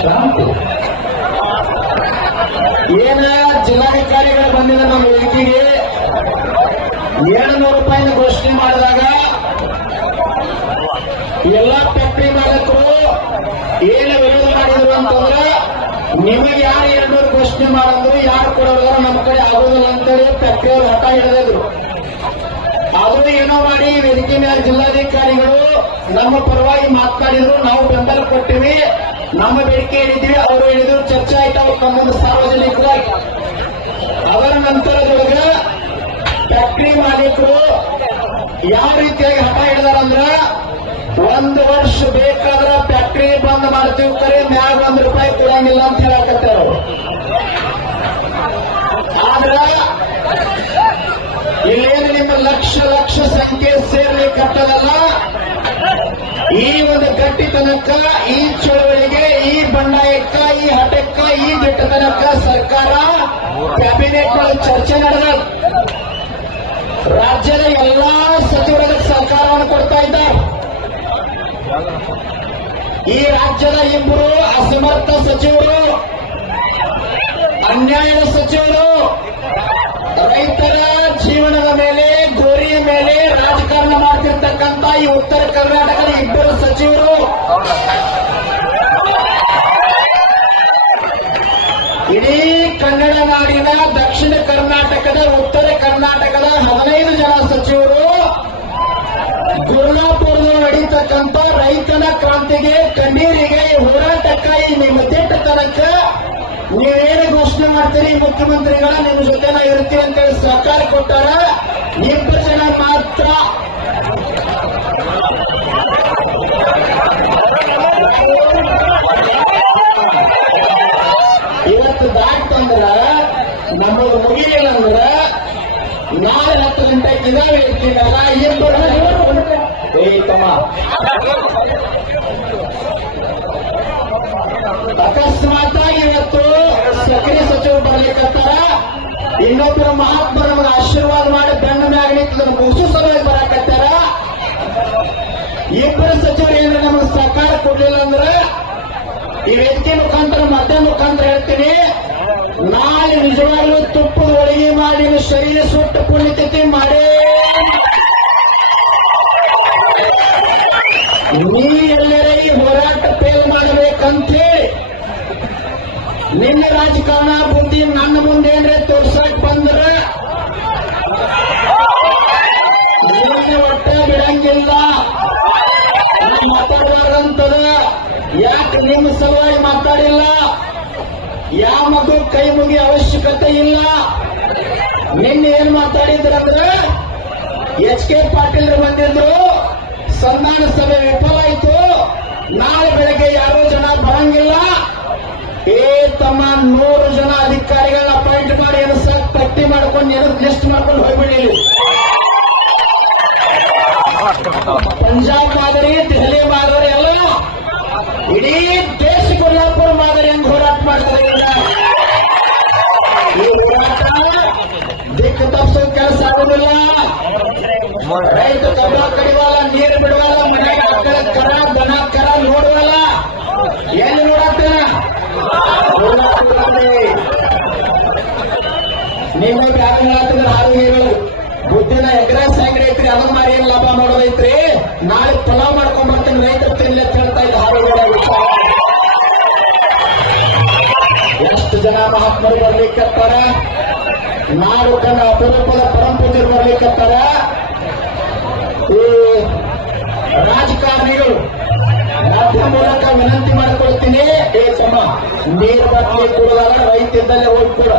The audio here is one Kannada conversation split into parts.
ಶಾಂತಿ. ಏನ ಜಿಲ್ಲಾಧಿಕಾರಿಗಳು ಬಂದಿದ್ದ ನಮ್ಮ ವೇದಿಕೆಗೆ 700 ರೂಪಾಯಿನ ಘೋಷಣೆ ಮಾಡಿದಾಗ ಎಲ್ಲ ಫ್ಯಾಕ್ಟರಿ ಮಾಲಕರು ಏನು ವಿರೋಧ ಮಾಡಿದ್ರು ಅಂತಂದ್ರೆ, ನಿಮಗೆ ಯಾರು 200 ಘೋಷಣೆ ಮಾಡಿದ್ರು, ಯಾರು ಕೊಡೋದ್ರ ನಮ್ಮ ಕಡೆ ಆಗೋದಿಲ್ಲ ಅಂತೇಳಿ ಫ್ಯಾಕ್ಟರಿ ಅವರು ಹಠ ಹಿಡಿದಿದ್ರು. ಆದ್ರೂ ಏನೋ ಮಾಡಿ ವೇದಿಕೆ ಮೇಲೆ ಜಿಲ್ಲಾಧಿಕಾರಿಗಳು ನಮ್ಮ ಪರವಾಗಿ ಮಾತನಾಡಿದ್ರು, ನಾವು ಬೆಂಬಲ ಕೊಟ್ಟಿವಿ, ನಮ್ಮ ಬೇಡಿಕೆ ಹೇಳಿದ್ವಿ, ಅವರು ಹೇಳಿದ್ರು, ಚರ್ಚೆ ಆಯ್ತು ತಮ್ಮೊಂದು ಸಾರ್ವಜನಿಕರಾಗಿ. ಅದರ ನಂತರದೊಳಗ ಫ್ಯಾಕ್ಟರಿ ಮಾಲೀಕರು ಯಾವ ರೀತಿಯಾಗಿ ಹಠ ಹಿಡಿದಾರಂದ್ರ, 1 ವರ್ಷ ಬೇಕಾದ್ರೆ ಫ್ಯಾಕ್ಟರಿ ಬಂದ್ ಮಾಡ್ತೀವಿ, ಕರೆ ಮ್ಯಾಗ ₹1 ಕೊಡಂಗಿಲ್ಲ ಅಂತ ಹೇಳಕತ್ತಾರ. ಆದ್ರ ಇಲ್ಲೇನು ನಿಮ್ಮ ಲಕ್ಷ ಸಂಖ್ಯೆ ಸೇರ್ಲಿಕ್ಕತ್ತದಲ್ಲ, ಈ ಒಂದು ಗಟ್ಟಿತನಕ್ಕ, ಈ ಚಳವಳಿಗೆ, ಈ ಬಂಡಾಯಕ್ಕ, ಈ ಹಠಕ್ಕ, ಈ ದಿಟ್ಟತನಕ್ಕ ಸರ್ಕಾರ ಕ್ಯಾಬಿನೆಟ್ ಒಳಗೆ ಚರ್ಚೆ ನಡೆದ ರಾಜ್ಯದ ಎಲ್ಲಾ ಸಚಿವರಿಗೆ ಸಹಕಾರವನ್ನು ಕೊಡ್ತಾ ಇದ್ದಾರೆ. ಈ ರಾಜ್ಯದ ಇಬ್ಬರು ಅಸಮರ್ಥ ಸಚಿವರು, ಅನ್ಯಾಯದ ಸಚಿವರು, ರೈತರ ಜೀವನದ ಮೇಲೆ, ಗೋರಿಯ ಮೇಲೆ ರಾಜಕಾರಣ ಮಾಡ್ತಿರ್ತಕ್ಕಂಥ ಈ ಉತ್ತರ ಕರ್ನಾಟಕದ ಇಬ್ಬರು ಸಚಿವರು ಇಡೀ ಕನ್ನಡ ನಾಡಿನ, ದಕ್ಷಿಣ ಕರ್ನಾಟಕದ, ಉತ್ತರ ಕರ್ನಾಟಕದ 15 ಜನ ಸಚಿವರು ಗುರುನಾಪುರದ ನಡೀತಕ್ಕಂಥ ರೈತನ ಕ್ರಾಂತಿಗೆ, ಕಣ್ಣೀರಿಗೆ, ಹೋರಾಟಕ್ಕ, ಈ ನಿಮ್ಮ ದಿಟ್ಟತನಕ್ಕ ನೀವೇನು ಘೋಷಣೆ ಮಾಡ್ತೀರಿ ಮುಖ್ಯಮಂತ್ರಿಗಳ, ನಿಮ್ಮ ಜೊತೆ ನಾವು ಇರ್ತೀವಿ ಅಂತೇಳಿ ಸಹಕಾರ ಕೊಟ್ಟಾರ. 2 ಜನ ಮಾತ್ರ ಇವತ್ತು ದಾಟ್ತಂದ್ರ ನಮ್ಮದು ಮುಗಿಲಿಲ್ಲ ಅಂದ್ರ ನಾಳೆ 10 ಗಂಟೆಗೆ ಇದಾವೆ ಇರ್ತೀನಲ್ಲ, ತಮ್ಮ ಅಕಸ್ಮಾತಾಗಿ ಇವತ್ತು ಸಕ್ರಿಯ ಸಚಿವರು ಬರ್ಲಿಕ್ಕತ್ತಾರ, ಇನ್ನೊಬ್ಬರು ಮಹಾತ್ಮ ನಮಗೆ ಆಶೀರ್ವಾದ ಮಾಡಿ ಬೆನ್ನ ಮ್ಯಾಗ ನಿಂತು ಮುಗಿಸು ಸಭೆಗೆ ಬರಾಕತ್ತಾರ. ಇಬ್ಬರು ಸಚಿವರು ಏನ್ರ ನಮಗೆ ಸಹಕಾರ ಕೊಡ್ಲಿಲ್ಲ ಅಂದ್ರೆ ಈ ವೇದಿಕೆ ಮುಖಾಂತರ, ಮಧ್ಯಾಹ್ನ ಮುಖಾಂತರ ಹೇಳ್ತೀನಿ, ನಾಳೆ ನಿಜವಾಗ್ಲೂ ತುಪ್ಪದ ಹೋಳಿಗೆ ಮಾಡಿ ಶರೀರ ಸುಟ್ಟು ಪುಣ್ಯತಿಥಿ ಮಾಡಿ ನೀ ಎಲ್ಲರೇ ಈ ಹೋರಾಟ ಫೇಲ್ ಮಾಡಬೇಕಂತೇಳಿ ನಿನ್ನ ರಾಜಕಾರಣ ಬುದ್ಧಿ ನನ್ನ ಮುಂದೆ ಏನ್ರೆ ತೋರ್ಸಕ್ ಬಂದ್ರೆ ಒಟ್ಟ ಬಿಡಂಗಿಲ್ಲ. ಮಾತಾಡುವಂತದ ಯಾಕೆ ನಿಮ್ಮ ಸಲುವಾಗಿ ಮಾತಾಡಿಲ್ಲ, ಯಾವ ಮಗು ಕೈ ಮುಗಿ ಅವಶ್ಯಕತೆ ಇಲ್ಲ. ನಿನ್ನೆ ಏನ್ ಮಾತಾಡಿದ್ರಂದ್ರೆ HK ಪಾಟೀಲ್ ಬಂದಿದ್ರು, ಸನ್ಮಾನ ಸಭೆ ವಿಫಲ ಆಯಿತು, ನಾಳೆ ಬೆಳಗ್ಗೆ ಯಾರೋ ಜನ ಬರಂಗಿಲ್ಲ, ತಮ್ಮ 100 ಜನ ಅಧಿಕಾರಿಗಳನ್ನ ಅಪಾಯಿಂಟ್ ಮಾಡಿ ಪಟ್ಟಿ ಮಾಡ್ಕೊಂಡು ಲಿಸ್ಟ್ ಮಾಡ್ಕೊಂಡು ಹೋಗ್ಬಿಡಿ. ಪಂಜಾಬ್ ಮಾದರಿ, ದೆಹಲಿ ಮಾದರಿ ಎಲ್ಲ ಇಡೀ ದೇಶ ಕೊಲ್ಲಾಪುರ ಮಾದರಿ ಹೆಂಗ್ ಹೋರಾಟ ಮಾಡ್ತಾರೆ. ಈ ಹೋರಾಟ ದಿಕ್ಕು ತಪ್ಪಿಸೋ ಕೆಲಸ ಆಗೋದಿಲ್ಲ. ರೈತ ಕಬ್ಬ ಕಡಿವಲ್ಲ, ನೀರು ಬಿಡುವಲ್ಲ, ಮನೆಗೆ ಮಕ್ಕಳ ಕರ, ದನ ಕರ ನೋಡುವಲ್ಲ, ಎಲ್ಲಿ ನೋಡತ್ತೇನ ನಿಮ್ಮ ವ್ಯಾಪಾರ ಆರೋಗ್ಯಗಳು ಬುದ್ಧಿನ ಎಗ್ರಾಸ್ ಅಂಗಡಿ ಐತ್ರಿ, ಅದನ್ನ ಮಾರಿ ಏನ್ ಲಾಭ ಮಾಡೋದೈತ್ರಿ, ನಾಳೆ ಪಲಾವ್ ಮಾಡ್ಕೊಂಡ್ ಬರ್ತೇನೆ ರೈತ ತಿನ್ಲಿ ಅಂತ ಹೇಳ್ತಾ ಇದ್ದ ಆರೋಗ್ಯ. ಎಷ್ಟು ಜನ ಮಹಾತ್ಮರು ಬರ್ಲಿಕ್ಕತ್ತಾರ, ನಾಡು ಕನ್ನ ಅಪರೂಪದ ಪರಂಪೂಜರು ಬರ್ಲಿಕ್ಕತ್ತಾರ. ಈ ರಾಜಕಾರಣಿಗಳು ಮಾಧ್ಯಮ ಮೂಲಕ ವಿನಂತಿ ಮಾಡಿಕೊಳ್ತೀನಿ, ತಮ್ಮ ನೀರು ಬಾಟ್ಲಿ ಕೊಡೋದಲ್ಲ, ರೈತ ಇದ್ದಲ್ಲೇ ಹೋಗಿ ಕೂಡ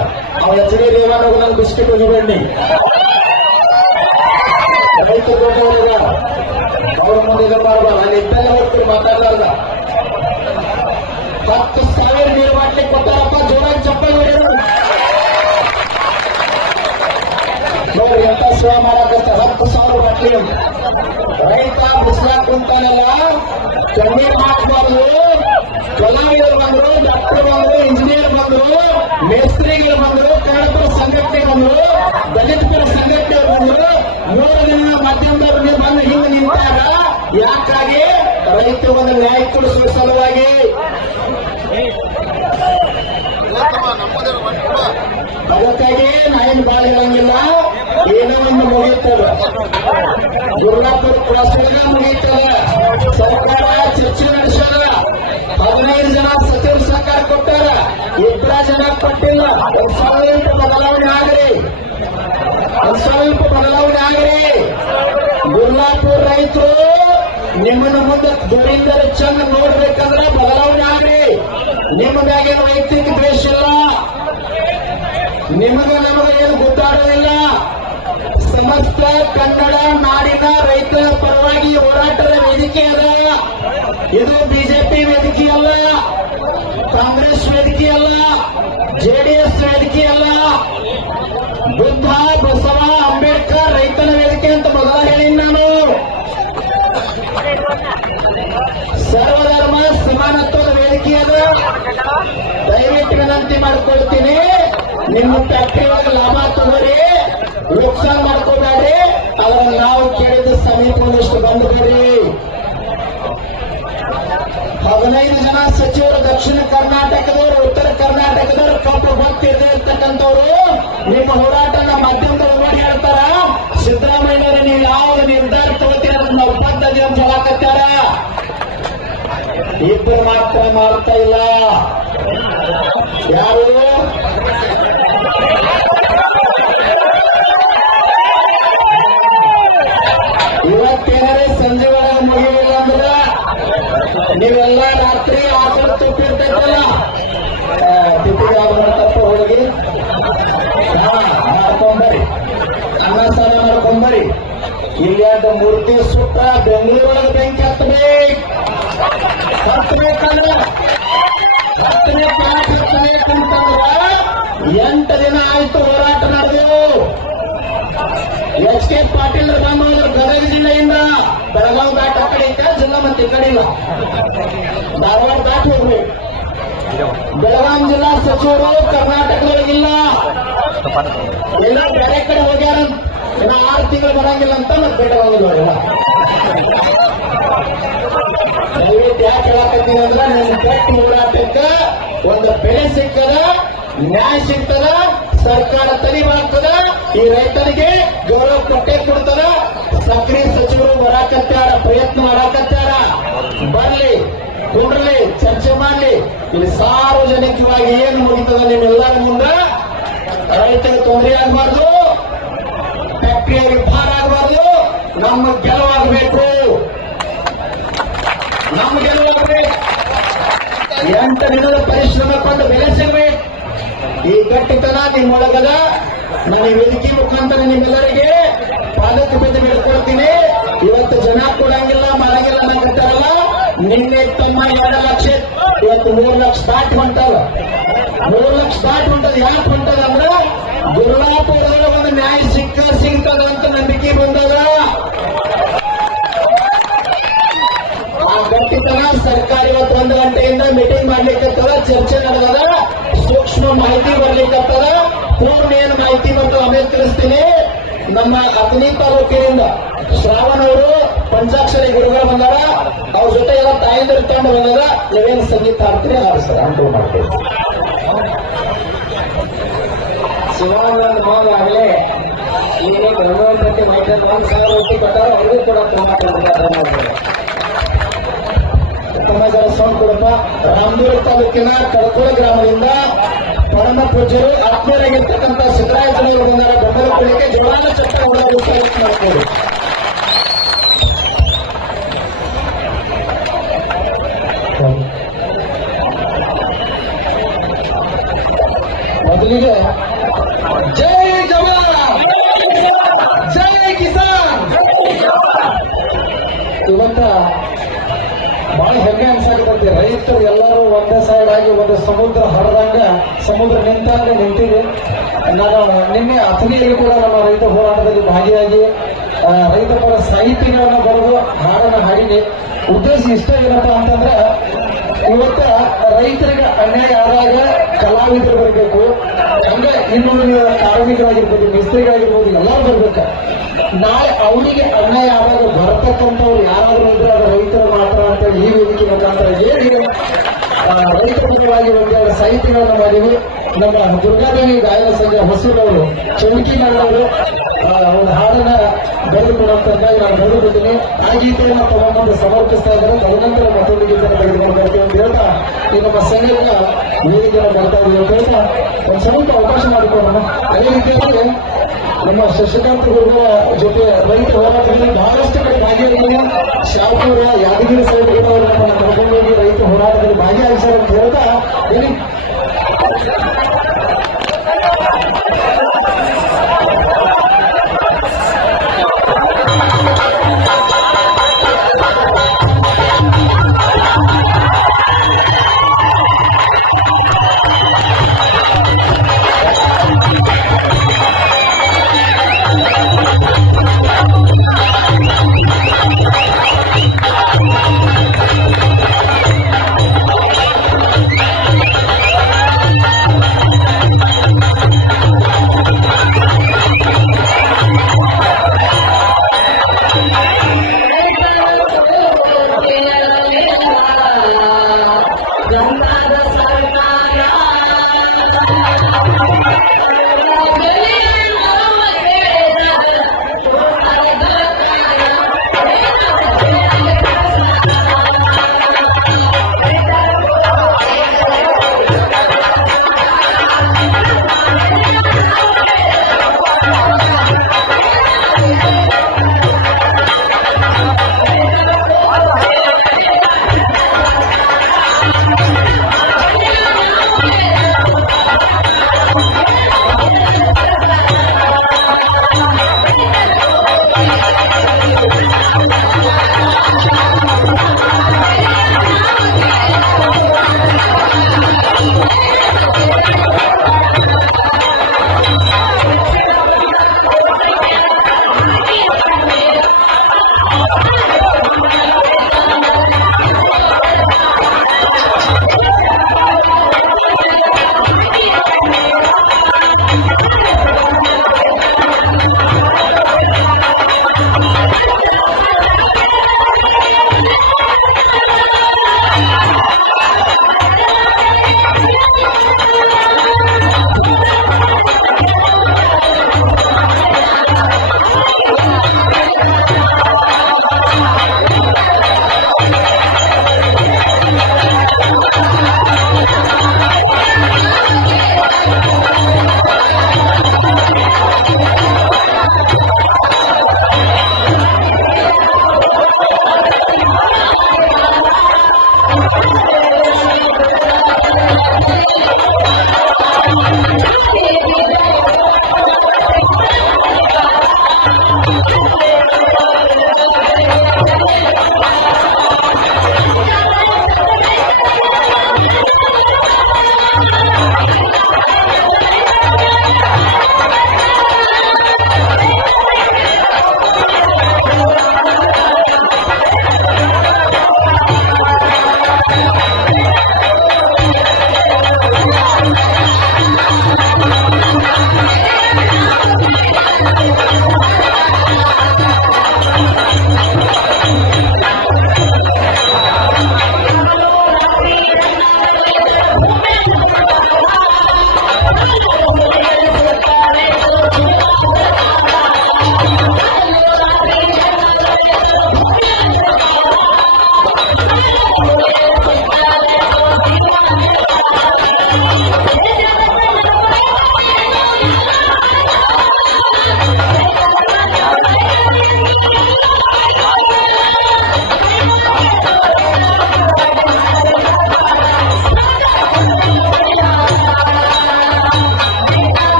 ಅವ್ರ HD ರೇವಣ್ಣ ನಂಗೆ ಬಿಸ್ಕೆಟ್ ಹೋಗಿಬೇಡಿ. ರೈತ ದೊಡ್ಡವರಿಗ ಅವ್ರ ಮುಂದೆ ಇದು ಮಾಡಬಾರ್ದು, ಅಲ್ಲಿ ಇದ್ದಲ್ಲೇ ಹೋಗ್ತೀರಿ ಮಾತಾಡಲಾರ್ದ. 10,000 ನೀರು ಬಾಟ್ಲಿ ಕೊಟ್ಟಾರಪ್ಪ, ಜೋರಾಗಿ ಚಪ್ಪಲ್ ಹೊಡೆಯೋದು ನೋಡಿ, ಎಂತ ಸೇವೆ ಮಾಡಕತ್ತ. 10,000 ಬಾಟ್ಲಿ ರೈತ ಬಿಸಿಲಾಗ ಕುಂತಾನಲ್ಲ, ಕಣ್ಣೀರ್ ಹಾಕಬಾರ್ದು. ಕಲಾವಿದರು ಬಂದರು, ಡಾಕ್ಟರ್ ಬಂದರು, ಇಂಜಿನಿಯರ್ ಬಂದರು, ಮೇಸ್ತ್ರಿಗಳು ಬಂದರು, ಕನ್ನಡಪರ ಸಂಘಟನೆ ಬಂದರು, ದಲಿತ ಪರ ಸಂಘಟನೆ ಬಂದರು. 3 ದಿನ ಮಾಧ್ಯಮದವರು ಬಂದು ಹಿಂದೆ ನಿಂತಾಗ ಯಾಕಾಗಿ ರೈತ ಒಂದು ನ್ಯಾಯ ಕೊಡಿಸುವ ಸಲುವಾಗಿ ಅದಕ್ಕಾಗಿ ನಾಯಿನ ಬಾಳ ಇರಂಗಿಲ್ಲ. ಏನೋ ಒಂದು ಮುಗಿಯುತ್ತದೆ. ಗುರುಲಾಪುರ ಕ್ರಾಸಿಂಗ್ ಮುಗಿಯುತ್ತದೆ. ಸರ್ಕಾರ ಚರ್ಚೆ ನಡೆಸ್ಯಾರ. 15 ಜನ ಸಚಿವರು ಸಹಕಾರ ಕೊಟ್ಟಾರ. 2 ಜನ ಕೊಟ್ಟಿಲ್ಲ. ಒಂದ್ ಸ್ವಲ್ಪ ಬದಲಾವಣೆ ಆಗ್ರಿ. ಗುರುಲಾಪುರ ರೈತರು ನಿಮ್ಮನ್ನ ಮುಂದೆ ದೂರಿಂದ ಚಂದ ನೋಡ್ಬೇಕಂದ್ರೆ ಬದಲಾವಣೆ ಆಗ್ರಿ. ನಿಮ್ಮ ಮ್ಯಾಗೇನು ವೈಯಕ್ತಿಕ ದ್ವೇಷ ಇಲ್ಲ. ನಿಮಗೆ ನಮಗೆ ಏನು ಗೊತ್ತಾಡೋದಿಲ್ಲ. ಸಮಸ್ತ ಕನ್ನಡ ನಾಡಿನ ರೈತರ ಪರವಾಗಿ ಹೋರಾಟದ ವೇದಿಕೆ ಅದ. ಇದು ಬಿಜೆಪಿ ವೇದಿಕೆ ಅಲ್ಲ, ಕಾಂಗ್ರೆಸ್ ವೇದಿಕೆ ಅಲ್ಲ, ಜೆಡಿಎಸ್ ವೇದಿಕೆ ಅಲ್ಲ. ಬುದ್ಧ, ಬಸವ, ಅಂಬೇಡ್ಕರ್ ರೈತನ ವೇದಿಕೆ ಅಂತ ಮೊದಲ ಹೇಳಿ ನಾನು. ಸರ್ವಧರ್ಮ ಸಮಾನತ್ವದ ವೇದಿಕೆ ಅದ. ದಯವಿಟ್ಟು ವಿನಂತಿ ಮಾಡಿಕೊಳ್ತೀನಿ, ನಿಮ್ಮ ಫ್ಯಾಕ್ಟರಿ ಒಳಗೆ ಲಾಭ ತಗೋರಿ, ನುಕ್ಸಾನ್ ಮಾಡ್ಕೋಬೇಡ್ರಿ. ಅದರ ನಾವು ಕೇಳಿದ ಸಮೀಪ ಒಂದಿಷ್ಟು ಬಂದು ಬರ್ರಿ. 15 ಜನ ಸಚಿವರು ದಕ್ಷಿಣ ಕರ್ನಾಟಕದವರು, ಉತ್ತರ ಕರ್ನಾಟಕದವರು, ಕಪ್ಪು ಭಕ್ತಿ ಇರ್ತಕ್ಕಂಥವ್ರು ನಿಮ್ಮ ಹೋರಾಟನ ಮಾಧ್ಯಮದಲ್ಲಿ ನೋಡಿ ಹೇಳ್ತಾರ. ಸಿದ್ದರಾಮಯ್ಯವರು ನೀವು ಯಾವ ನಿರ್ಧಾರ ತಗೋತೀರ ಅದನ್ನ ಒಪ್ಪಂದದ ಅಂತ ಹೇಳಕತ್ತಾರ. ಇಬ್ಬರು ಮಾತ್ರ ಮಾಡ್ತಾ ಇಲ್ಲ. ಯಾರು? ಇವತ್ತೇನಾರೇ ಸಂಜೆ ಒಳಗೆ ಮುಗಿಲಿಲ್ಲ ಅಂದ್ರ ನೀವೆಲ್ಲ ರಾತ್ರಿ ಆಕಳ ತುಪ್ಪಿರ್ತೈತಲ್ಲ, ತಿಪ್ಪಿಗೆ ಆಗ್ಬರ್ತಪ್ಪ ಹೋಗಿ ಮಾಡ್ಕೊಂಬರಿ, ಅನ್ನ ಸ್ನಾನ ಮಾಡ್ಕೊಂಬರಿ. ಇಲ್ಲಿ 2-3 ದಿವಸ ಸುತ್ತ ಬೆಂಗಳೂರೊಳಗೆ ಬೆಂಕಿ ಹತ್ತಬೇಕಂದ್ರೆ 10ನೇ ಪ್ಲಾಟ್ ಹತ್ತಬೇಕಂತಂದ್ರ 8 ದಿನ ಆಯ್ತು ಹೋರಾಟ ನಡೆದೆವು. ಎಚ್.ಕೆ. ಪಾಟೀಲ್ ಬಂದು ಗದಗ ಜಿಲ್ಲೆಯಿಂದ ಬೆಳಗಾವಿ ದಾಟ್ ಆ ಕಡೆ ಇದ್ದ ಜಿಲ್ಲಾ ಮತ್ತೆ ಈ ಕಡೆ ಇಲ್ಲ, ಧಾರವಾಡ ದಾಟ್ ಹೋಗ್ಬೇಕು. ಬೆಳಗಾವಿ ಜಿಲ್ಲಾ ಸಚಿವರು ಕರ್ನಾಟಕದೊಳಗಿಲ್ಲ, ಎಲ್ಲ ಬೇರೆ ಕಡೆ ಹೋಗ್ಯಾರ. ಇನ್ನು 6 ತಿಂಗಳು ಬರಂಗಿಲ್ಲ ಅಂತ ಮತ್ತೆ ಬೇಡ ಹೋಗಿಲ್ಲ. ದಯವಿಟ್ಟು ಯಾಕೆ ಹೇಳಕತ್ತೀನಿ ಅಂದ್ರೆ ನಿಮ್ಮ ಗಟ್ಟಿ ಹೋರಾಟಕ್ಕೆ ಒಂದು ಬೆಲೆ ಸಿಗ್ತದ, ನ್ಯಾಯ ಸಿಗ್ತದ, ಸರ್ಕಾರ ತಲಿಬಾಗ್ತದ, ಈ ರೈತರಿಗೆ ಗೌರವ ಕೊಟ್ಟೆ ಕೊಡ್ತದ. ಸಕ್ರಿಯ ಸಚಿವರು ಬರಾಕತ್ತಾರ, ಪ್ರಯತ್ನ ಮಾಡಾಕತ್ತಾರ. ಬರ್ಲಿ, ಕುಂಡ್ರಲಿ, ಚರ್ಚೆ ಮಾಡ್ಲಿ. ಇಲ್ಲಿ ಸಾರ್ವಜನಿಕವಾಗಿ ಏನು ಮುಗಿತದ ನಿಮ್ಮೆಲ್ಲರ ಮುಂದೆ. ರೈತರಿಗೆ ತೊಂದರೆ ಆಗಬಾರ್ದು, ಫ್ಯಾಕ್ಟರಿಯಲ್ಲಿ ಭಾರ ಆಗಬಾರ್ದು. ನಮ್ಮ ಗೆಲುವಾಗಬೇಕು, ನಮ್ಮ ಗೆಲುವಾಗಬೇಕು. 8 ದಿನದ ಪರಿಶ್ರಮ ಕೊಂಡು ಬೆಲೆ ಸಿಗಬೇಕು. ಈ ಗಟ್ಟಿತನ ನಿಮ್ಮೊಳಗದ. ನಾನು ಈ ವೇದಿಕೆ ಮುಖಾಂತರ ನಿಮ್ಮೆಲ್ಲರಿಗೆ ಪಾದಕ್ಕೆ ಬಿದ್ದು ಬಿಡ್ಕೊಡ್ತೀನಿ. ಇವತ್ತು ಜನ ಕೊಡಂಗಿಲ್ಲ, ಮಾಡಂಗಿಲ್ಲ ಅನ್ನಕತ್ತಾರಲ್ಲ. ನಿನ್ನೆ ತಮ್ಮ 2 ಲಕ್ಷ, ಇವತ್ತು 3 ಲಕ್ಷ ದಾಟ್ ಹೊಂಟದ. 3 ಲಕ್ಷ ದಾಟ್ ಹೊಂಟದ. ಯಾಕೆ ಹೊಂಟದ ಅಂದ್ರ ಗುರುಲಾಪುರದಲ್ಲಿ ಒಂದು ನ್ಯಾಯ ಸಿಗ್ತದ ಅಂತ ನಂಬಿಕೆ ಬಂದದ. ಆ ಗಟ್ಟಿತನ ಸರ್ಕಾರ ಇವತ್ತು 1 ಗಂಟೆಯಿಂದ ಮೀಟಿಂಗ್ ಮಾಡ್ಲಿಕ್ಕತ್ತದ, ಚರ್ಚೆ ನಡೆದದ, ಸೂಕ್ಷ್ಮ ಮಾಹಿತಿ ಬರ್ಲಿಕ್ಕತ್ತದ. ಪೂರ್ಣ ಏನು ಮಾಹಿತಿ ಬರ್ತದೆ ಆಮೇಲೆ ತಿಳಿಸ್ತೀನಿ. ನಮ್ಮ ಅಥಣಿ ತಾಲೂಕಿನಿಂದ ಶ್ರಾವಣ್ ಅವರು ಪಂಚಾಕ್ಷರಿ ಗುರುಗಳು ಬಂದಾರ. ಅವ್ರ ಜೊತೆ ಎಲ್ಲ ತಾಯಿಂದರು ತಗೊಂಡು ಬಂದಾಗ ನೀವೇನು ಸಂಗೀತ ಹಾಡ್ತೀರಿ ಸರ್ ಅನುಕೂಲ ಮಾಡ್ತೀವಿ. ಶಿವಾನಂದ ಆಗಲೇ ಈಗ ಬ್ರಹ್ಮಪತಿ ಮೈಸೂರು 1,000 ರೂಪಾಯಿ ಕೊಟ್ಟಾರ. ಅವ್ರಿಗೂ ಕೂಡ ತುಂಬ ಜನ ಸೌಂಡ್ ಕೊಡಪ್ಪ. ರಾಮದೂರು ತಾಲೂಕಿನ ಕಳಕೋಳ ಗ್ರಾಮದಿಂದ ಪರಮ ಪೂಜ್ಯರು ಆತ್ಮೀಯರಾಗಿರ್ತಕ್ಕಂಥ ಸಿದ್ದರಾಯ ಜನರು ಬಂದಾರ. ಬೆಂಬಲ ಕೊಡಲಿಕ್ಕೆ ಜೋರಾನ ಚಪ್ಪ ಮಾಡ್ತೀವಿ. ಮೊದಲಿಗೆ ಜೈ ಜವಾನ್, ಜೈ ಕಿಸಾನ್. ಇವತ್ತ ಬಹಳ ಹೆಮ್ಮೆ ಅನ್ಸಾಕತ್ತೆ. ರೈತರು ಎಲ್ಲರೂ ಒಂದೇ ಸೈಡ್ ಆಗಿ ಒಂದು ಸಮುದ್ರ ಹರಿದಂಗ, ಸಮುದ್ರ ನಿಂತಾಗ ನಿಂತಿದೆ. ನಾನು ನಿನ್ನೆ ಅಥಣಿಯಲ್ಲಿ ಕೂಡ ನಮ್ಮ ರೈತ ಹೋರಾಟದಲ್ಲಿ ಭಾಗಿಯಾಗಿ ರೈತ ಪರ ಸಾಹಿತ್ಯಗಳನ್ನು ಬರೆದು ಹಾಡನ್ನು ಹಾಡಿದೆ. ಉದ್ದೇಶ ಇಷ್ಟ ಏನಪ್ಪ ಅಂತಂದ್ರೆ, ಇವತ್ತ ರೈತರಿಗೆ ಅನ್ಯಾಯ ಆದಾಗ ಕಲಾವಿದರು ಬರಬೇಕು, ಹಂಗೆ ಇನ್ನೊಂದು ಕಾರ್ಮಿಕರಾಗಿರ್ಬೋದು, ಮಿಸ್ತ್ರಿಗಳಾಗಿರ್ಬೋದು, ಎಲ್ಲರೂ ಬರ್ಬೇಕು. ನಾಳೆ ಅವರಿಗೆ ಅನ್ಯಾಯ ಆದಾಗ ಬರ್ತಕ್ಕಂಥವ್ರು ಯಾರಾದ್ರೂ ಇದ್ರೆ ಅದು ರೈತರು ಮಾತ್ರ ಅಂತ ಮುಖಾಂತರ ಹೇಳಿ ರೈತ ಪರವಾಗಿ ಒಂದೆರಡು ಸಾಹಿತ್ಯಗಳನ್ನು ಮಾಡಿವಿ. ನಮ್ಮ ದುರ್ಗಾದೇವಿ ಗಾಯನ ಸಂಘ ಹೊಸೂರವರು ಚೌಕಿ ಮಾಡಿದವರು ಒಂದು ಹಾಡನ್ನ ಬರೆದು ಕೊಡುವಂತಾಗಿ ನಾನು ಬರೆದುಬಿಟ್ಟಿನಿ. ಆ ಗೀತೆಯನ್ನು ತಗೊಂಡು ಸಮರ್ಪಿಸ್ತಾ ಇದ್ದಾರೆ. ತದನಂತರ ಮತ್ತೊಂದು ಗೀತೆಯನ್ನು ತೆಗೆದುಕೊಂಡು ಬರ್ತೀವಿ ಅಂತ ಹೇಳ್ತಾ ಈ ನಮ್ಮ ಸಂಘಕ್ಕೆ ವೇದಿಕೆಯನ್ನು ಬರ್ತಾ ಇದ್ದೀವಿ ಅಂತ ಹೇಳ್ತಾ ಒಂದು ಸ್ವಲ್ಪ ಅವಕಾಶ ಮಾಡಿಕೊಳ್ಳೋಣ. ಅದೇ ರೀತಿಯಾಗಿ ನಮ್ಮ ಶಶಿಕಾಂತ್ ಗುರುಗಳ ಜೊತೆ ರೈತ ಹೋರಾಟದಲ್ಲಿ ಬಹಳಷ್ಟು ಕಡೆ ಭಾಗಿಯಾಗಿದ್ದಾರೆ. ಶಾಪುರ ಯಾದಗಿರಿ ಸೈಡ್ ಕೂಡ ಅವರನ್ನ ಕರ್ಕೊಂಡು ಹೋಗಿ ರೈತ ಹೋರಾಟದಲ್ಲಿ ಭಾಗಿಯಾಗಿದ್ದಾರೆ ಅಂತ ಹೇಳ್ತಾ ಇಲ್ಲಿ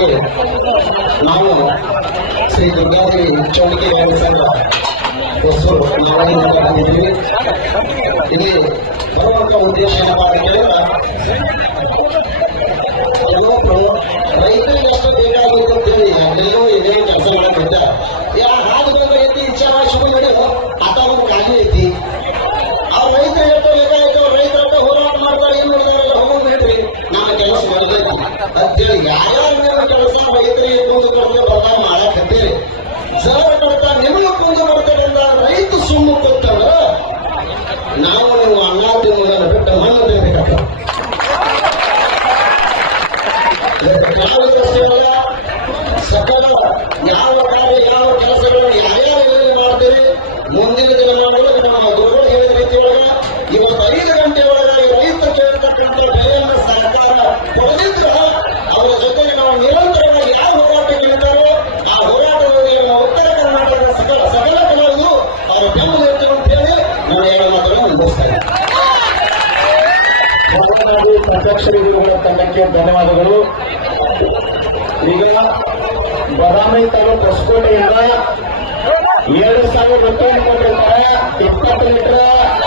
ಹಾಗೆ ನಾವು ಶ್ರೀ ದುರ್ಗಾದೇವಿ ಚೌಳಿಕೆ ಗಾಯನ ಸಂಘ ಹೊಸೂರು ನಾವಾಗಿ ಬಂದಿದ್ದೀವಿ. ಇಲ್ಲಿ ಬರುವಂತ ಉದ್ದೇಶ ಏನಪ್ಪ ಅಂತ ಕೇಳಿದ್ರೆ ಇವತ್ತು ರೈತರಿಗಷ್ಟು ಬೇಕಾಗುತ್ತೆ ಅಂತೇಳಿ ಎಲ್ಲೆಲ್ಲೋ ಏನೇನು ಕೆಲಸಗಳನ್ನ ಬಿಟ್ಟ ಹಾಡುಗಳ ಐತಿ ಇಚ್ಛಾವಾಸಿಗಳು ನಡೆಯೋದು ಆತ ಒಂದು ಖಾಲಿ ಐತಿ. ಆ ರೈತರು ಎಷ್ಟು ಬೇಕಾಯ್ತು ರೈತರ ಹೋರಾಟ ಮಾಡ್ತಾರೆ ಏನ್ ಮಾಡಿದಾರಲ್ಲ ಹೋಗಿ ಬಿಡ್ರಿ ನಮ್ಮ ಕೆಲಸ ಮಾಡಬೇಕು ಅಂತೇಳಿ ಯಾರ್ಯಾರ ಕೆಲಸ ರೈತರಿಗೆ ಮುಂದೆ ಕರೆದು ಬರ್ತಾ ಮಾಡಕತ್ತೀರಿ. ಸರ್ ಬರ್ತಾ ನಿಮಗೆ ಮುಂದೆ ಬರ್ತಾರೆ ಅಂತ ರೈತ ಸುಮ್ಮ ಕೊಟ್ಟಂದ್ರ ನಾವು ನೀವು ಅನ್ನ ತಿನ್ನುವುದನ್ನು ಬಿಟ್ಟು ಮಣ್ಣು ತಿನ್ಬೇಕಾಗ್ತದೆ. ಸಕಲ ಯಾವ ಕಾರ್ಯ ಯಾವ ಕೆಲಸಗಳನ್ನು ಯಾರ್ಯಾರು ಮಾಡ್ತೀರಿ ಮುಂದಿನ ದಿನಮಾನಗಳಲ್ಲಿ ನಮ್ಮ ಗುರುಗಳು ಹೇಳಿದ ರೀತಿ ಒಳಗ ಇವತ್ತು 5 ಗಂಟೆ ಒಳಗಾಗಿ ರೈತರು ಕೇಳತಕ್ಕಂಥ ಬೆಲೆಯನ್ನು ಸರ್ಕಾರ ಕೊಡದಿದ್ರು ಅವರ ಜೊತೆಗೆ ನಾವು ನಿರಂತರವಾಗಿ ಯಾವ ಹೋರಾಟ ಕೇಳ್ತಾರೋ ಆ ಹೋರಾಟದಲ್ಲಿ ನಮ್ಮ ಉತ್ತರ ಕರ್ನಾಟಕದ ಸಕಲ ಕಲಾವಿದರು ಅವರ ಬೆಂಬಲ ಇರ್ತಾರೆ ಅಂತ ಹೇಳಿ ನಾನು ಎರಡು ಮಾತನ್ನು ಮುಂದುವರಿಸ್ತಾ ಇದ್ದೀನಿ. ಪ್ರತ್ಯಕ್ಷ ತಂಡಕ್ಕೆ ಧನ್ಯವಾದಗಳು. ಈಗ ಬದಾಮಿ ತಾಲೂಕು ಹೊಸಕೋಟೆಯಿಂದ 7,000 ರೂಪಾಯಿ ಕೊಟ್ಟಿರ್ತಾರೆ. 20 ಲೀಟರ್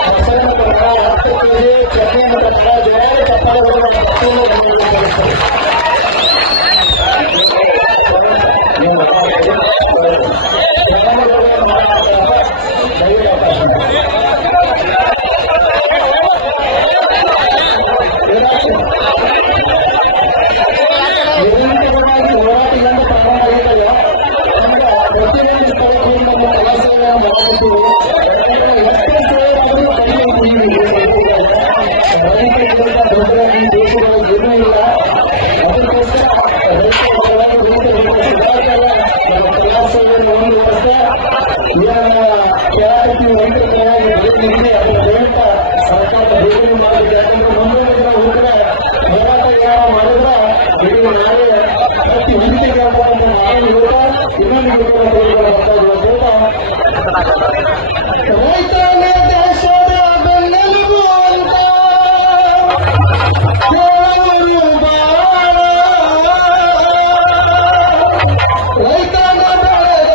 ಮೊಸರನ್ನ ಕೊಡ್ತಾರೆ, 10 ಕೆಜಿ ಚಟ್ನಿ ಕೊಡ್ತಾರೆ, ಜೋಳ ಚಪ್ಪಾಳೆಗಳನ್ನು ಹೋರಾಟದಿಂದ ಪ್ರಾರಂಭ ಆಗಿದ್ದಲ್ಲ ಪ್ರತಿಯೊಂದು ಸ್ಥಳಕ್ಕೆ ನಮ್ಮ ಕೆಲಸಗಳನ್ನು ಸರ್ಕಾರ ಬೇಗನೆ ಮಾಡಿದೆ. ಯಾಕಂದ್ರೆ ಮುಂದಿನ ದಿನ ಹೋದ್ರೆ ಹೋರಾಟ ಯಾವ ಮಾಡಿದ್ರೆ ಇಡೀ ನಾಳೆ ಪ್ರತಿ ಹಿಂದಿಗೆ ಆಗ್ತಕ್ಕಂಥ ನಾಳೆ ಊಟ ಇನ್ನೊಂದು ರೈತನ ದೇಶದ ಬೆನ್ನೆಲುಬು ಅಂತ ರೈತನ ಬೆಳೆದ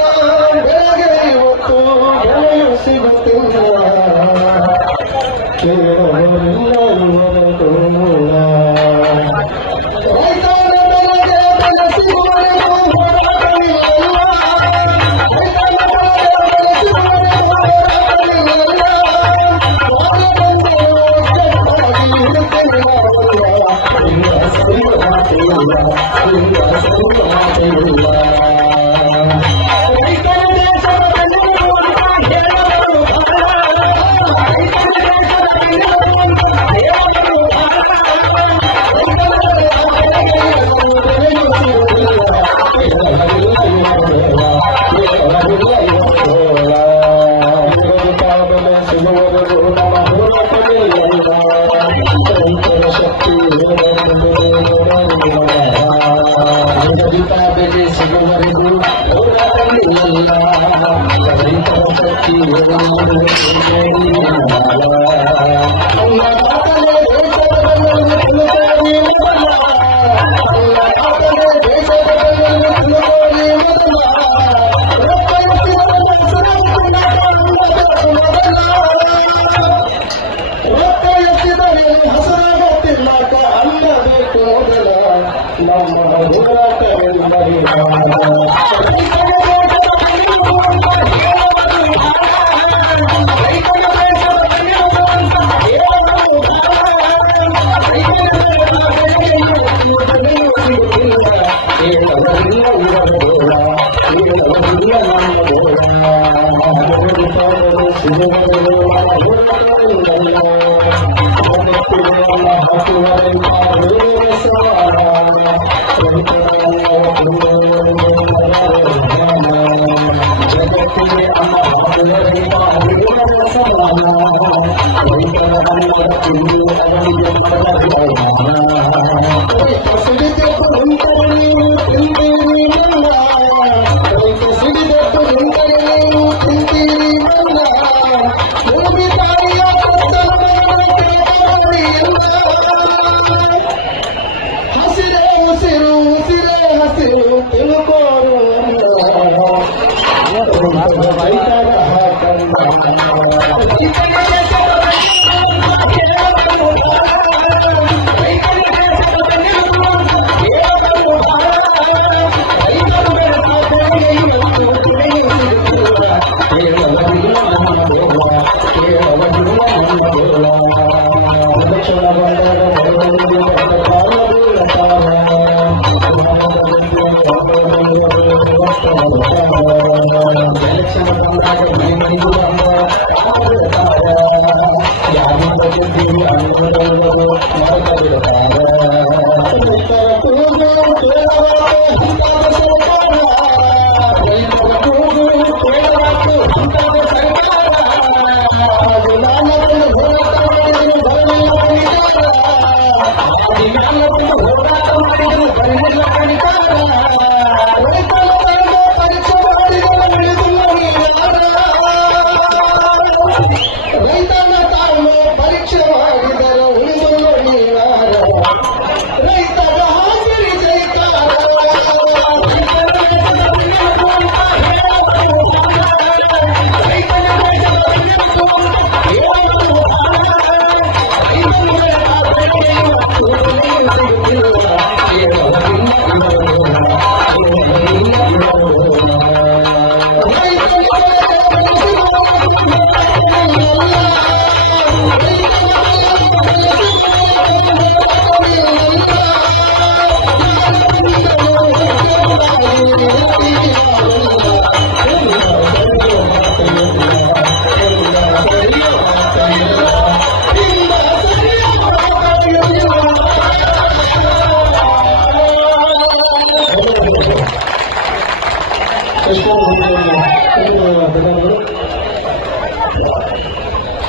ಬೆಳೆಗೆ ಇವತ್ತು ಬೆಳೆಯು ಸಿಗುತ್ತಿಲ್ಲ. ಹಸಿರು ತಿಳ್ಕೋರು ರೈತರ ರೈತನ ತಾವು ಪರೀಕ್ಷೆ ಮಾಡಿದರೆ ಉಳಿದು ನೀವಾರ ರೈತರ ಹಾಕಿರಿ ಜೈತಾರ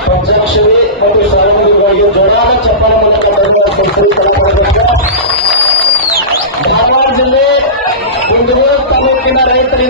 ಪಂಚಾಕ್ಷರಿ ಮತ್ತು ಸಾರ್ವಜನಿಕವಾಗಿ ಜೋರಾದ ಚಪ್ಪಾಳೆ ಧಾರವಾಡ ಜಿಲ್ಲೆ ಕುಂದಗೋಳ ತಾಲೂಕಿನ ರೈತರಿಂದ